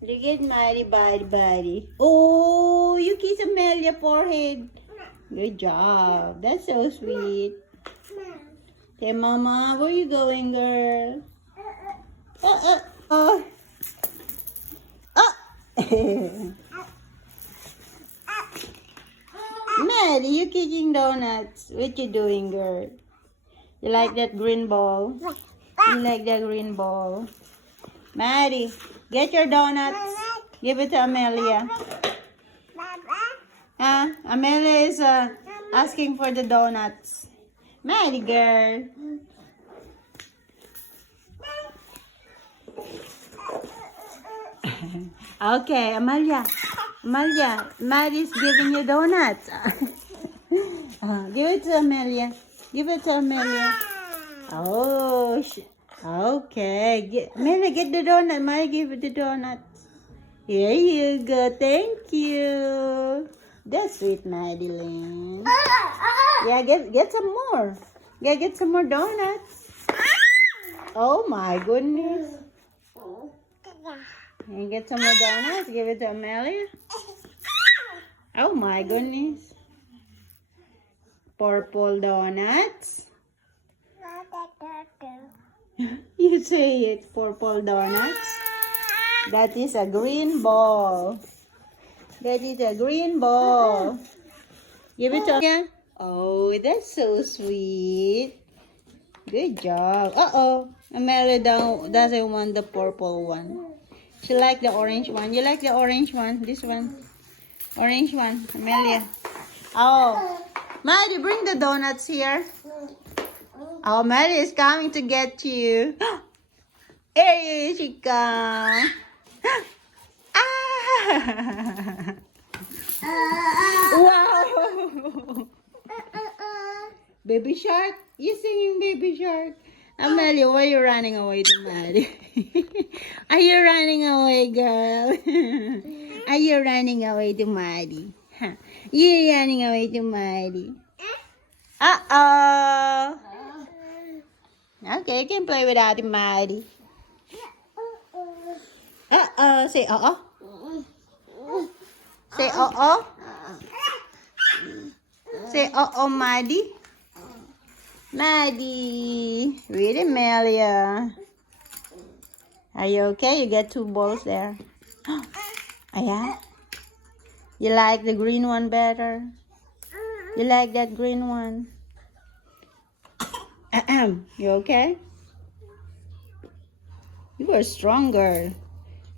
Look at Mary, buddy. Oh, you kiss Amelia's forehead. Good job. That's so sweet. Hey, Mama, where you going, girl? Oh. Mary, you kicking donuts. What you doing, girl? You like that green ball? You like that green ball? Maddie, get your donuts. Give it to Amelia. Amelia is asking for the donuts. Maddie, girl. Okay, Amelia. Maddie's giving you donuts. Give it to Amelia. Give it to Amelia. Oh, okay. Amelia, get the donut. Maya, give it the donut. Here you go. Thank you. That's sweet, Madeline. Yeah, get some more. Yeah, get some more donuts. Oh my goodness. And get some more donuts. Give it to Amelia. Oh my goodness. Purple donuts. You say it's purple donuts. That is a green ball. That is a green ball. Give it to me. Oh, that's so sweet. Good job. Uh-oh. Amelia doesn't want the purple one. She like the orange one. You like the orange one? This one. Orange one. Amelia. Oh. Maddie, bring the donuts here. Oh, Maddie is coming to get you. Here she comes. Ah! Wow! Baby shark? You singing baby shark? Amelia, why are you running away to Maddie? Are you running away, girl? Are you running away to Maddie? Huh? You running away to Maddie? Uh-oh! Okay, you can play without Maddie. Uh-oh. Say uh-oh. Say uh-oh. Say uh-oh, Maddie. Maddie. Read Amelia. Are you okay? You get 2 balls there. Oh, yeah? You like the green one better? You like that green one? You okay? You are stronger.